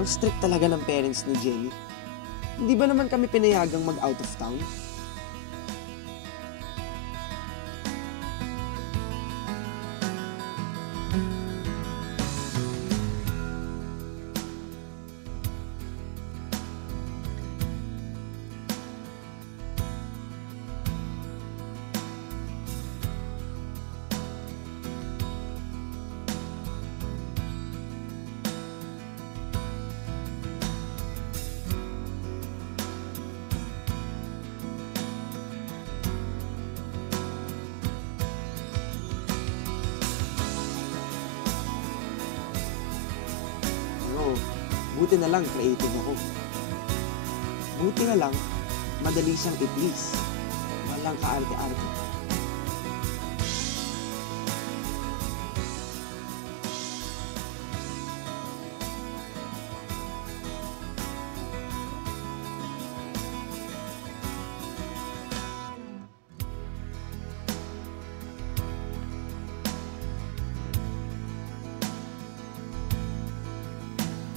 Ang strict talaga ng parents ni Jenny. Hindi ba naman kami pinayagang mag-out of town? Pero, buti na lang creative ako. Buti na lang, madali siyang i-please. Walang kaarte-arte.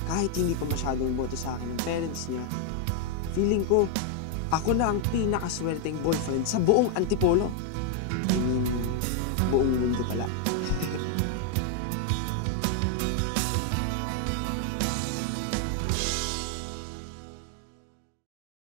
Kahit hindi pa masyadong boto sa akin ng parents niya, feeling ko, ako na ang pinakaswerteng boyfriend sa buong Antipolo. I mean, buong mundo pala.